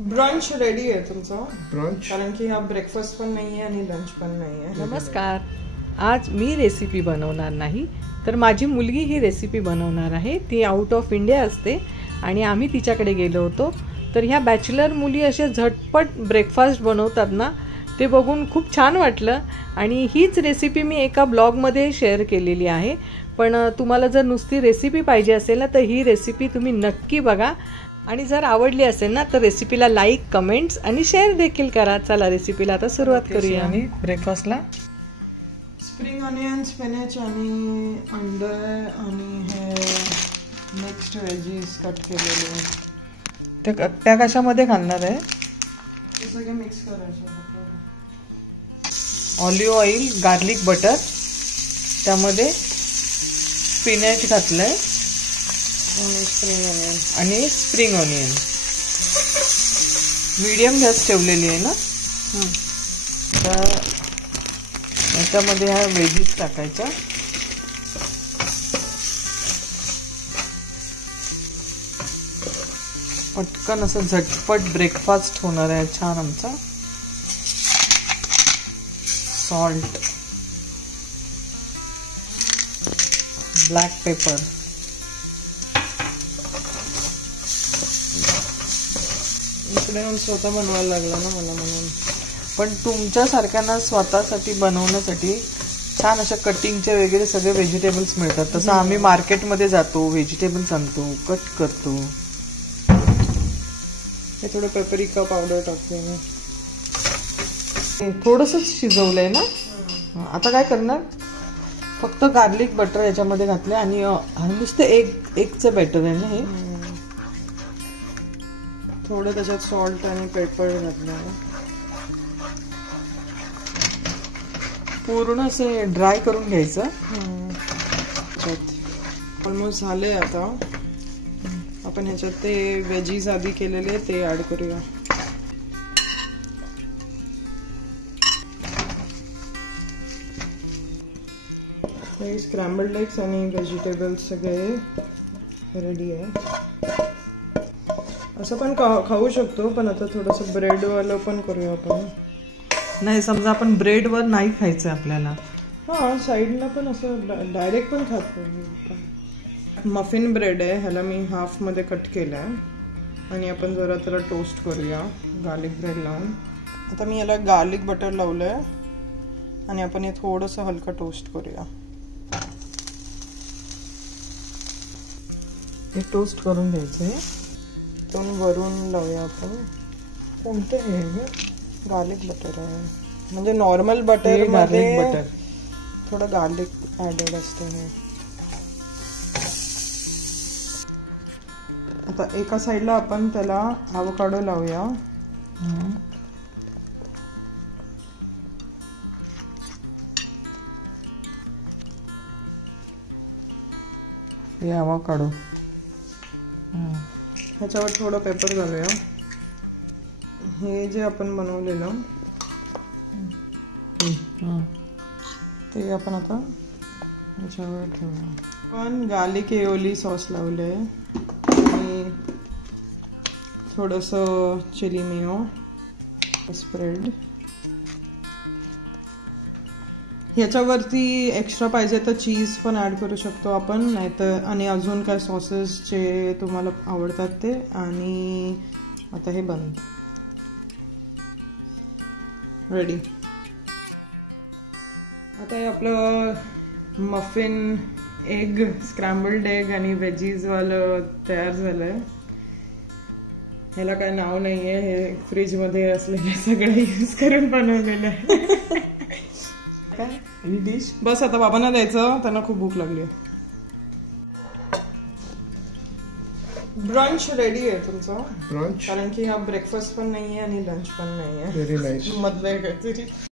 Brunch ready आहे तुमचा brunch कारण की हा ब्रेकफास्ट पण नाहीये आणि लंच पण नाहीये. नमस्कार. आज मी रेसिपी बनवणार नाही तर माझी मुलगी ही रेसिपी बनवणार आहे. ती आउट ऑफ इंडिया असते आणि आम्ही तिच्याकडे गेलो होतो. तर ह्या बॅचलर मुली अशा झटपट ब्रेकफास्ट बनवतात ना, ते बघून खूप छान वाटलं आणि हीच रेसिपी मी एका ब्लॉगमध्ये शेअर केलेली आहे. पण तुम्हाला जर नुसती रेसिपी पाहिजे असेल ना, तर ही रेसिपी तुम्ही नक्की बघा आणि जर आवडली असेल ना तर रेसिपीला लाईक, कमेंट्स आणि शेअर देखील करा. चला रेसिपीला आता सुरुवात करूया. आणि ब्रेकफास्टला स्प्रिंग ऑनियन, स्पिनच आणि अंडे आणि हे मिक्स्ड व्हेजीज कट केलेले. त्या कशामध्ये घालणार आहे? ते सगळे मिक्स करायचे. ऑलिव्ह ऑइल, गार्लिक बटर, त्यामध्ये स्पिनच घातलंय आणि स्प्रिंग ऑनियन. मीडियम गॅस ठेवलेली आहे ना. तर याच्यामध्ये ह्या व्हेजीस टाकायच्या. पटकन असं झटपट ब्रेकफास्ट होणार आहे छान आमचा. सॉल्ट, ब्लॅक पेपर, इकडे येऊन स्वतः बनवायला लागला ना मला म्हणून. पण तुमच्यासारख्यांना स्वतःसाठी बनवण्यासाठी छान अशा कटिंगचे वगैरे सगळे व्हेजिटेबल्स मिळतात. तसं आम्ही मार्केटमध्ये जातो, व्हेजिटेबल्स आणतो, कट करतो. हे थोडं पेपरिका पावडर टाकते मी. थोडंसंच शिजवलंय ना. आता काय करणार, फक्त गार्लिक बटर याच्यामध्ये घातलंय आणि नुसतं एगचं बॅटर आहे ना हे. थोडं त्याच्यात सॉल्ट आणि पेपर घातलं. पूर्ण असे ड्राय करून घ्यायचं. ऑलमोस्ट झाले. आता आपण ह्याच्यात ते व्हेजीज आधी केलेले ते ऍड करूया. हे स्क्रॅम्बल्ड एग्स आणि व्हेजिटेबल्स सगळे रेडी आहे. असं पण खाऊ शकतो, पण आता थोडंसं ब्रेडवालं पण करूया आपण. नाही, समजा आपण ब्रेडवर नाही खायचं आपल्याला, हां साईडला पण असं डायरेक्ट पण खातो. मफिन ब्रेड आहे, ह्याला मी हाफमध्ये कट केलं आहे आणि आपण जरा त्याला टोस्ट करूया गार्लिक ब्रेड लावून. आता मी याला गार्लिक बटर लावलं आहे आणि आपण हे थोडंसं हलकं टोस्ट करूया. हे टोस्ट करून घ्यायचं आहे. पण वरून लावूया आपण. कोणतं हे गार्लिक बटर आहे, म्हणजे नॉर्मल बटर मध्ये बटर थोडं गार्लिक ॲडेड असतं. आता एका साईडला आपण त्याला आवोकाडो लावूया. हे आवोकाडो, ह्याच्यावर थोडं पेपर घालूया. हे जे आपण बनवलेलं ते आपण आता ह्याच्यावर ठेवूया. पण गार्लिक एओली सॉस लावले आणि थोडंसं चिली मेयो स्प्रेड. ह्याच्यावरती एक्स्ट्रा पाहिजे तर चीज पण ॲड करू शकतो आपण, नाहीतर आणि अजून काय सॉसेसचे तुम्हाला आवडतात ते. आणि आता हे बंद रेडी. आता हे आपलं मफिन एग, स्क्रॅम्बल्ड एग आणि व्हेजीजवालं तयार झालं आहे. ह्याला काय नाव नाही आहे, हे फ्रीजमध्ये असलेले सगळं यूज करून बनवलेलं आहे. ही डिश बस आता बाबांना द्यायचं, त्यांना खूप भूक लागली आहे. ब्रंच रेडी आहे तुमचा. ब्रंच कारण की हा ब्रेकफास्ट पण नाहीये आणि लंच पण नाहीये. Very nice. मधलं काहीतरी